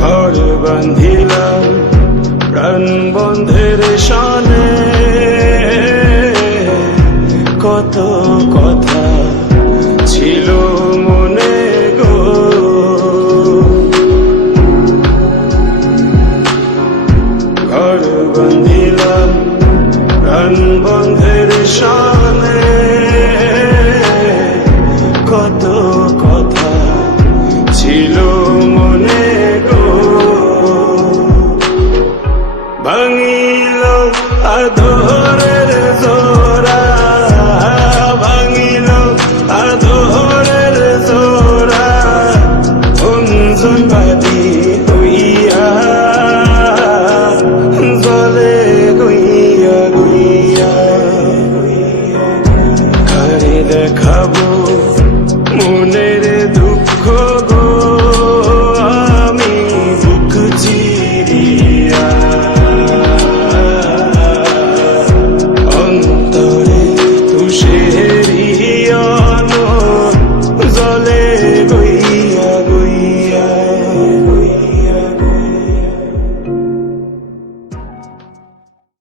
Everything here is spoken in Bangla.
ঘর বান্ধিলাম প্রাণ বন্ধের শানে, কত কথা ছিল মনে গো। ঘর বান্ধিলাম প্রাণ বন্ধের শানে, কত কথা ছিল মনে গো। ভাঙিল আদরের জোড়া, ভাঙিল আদরের জোড়া, গুঞ্জন বাঁধি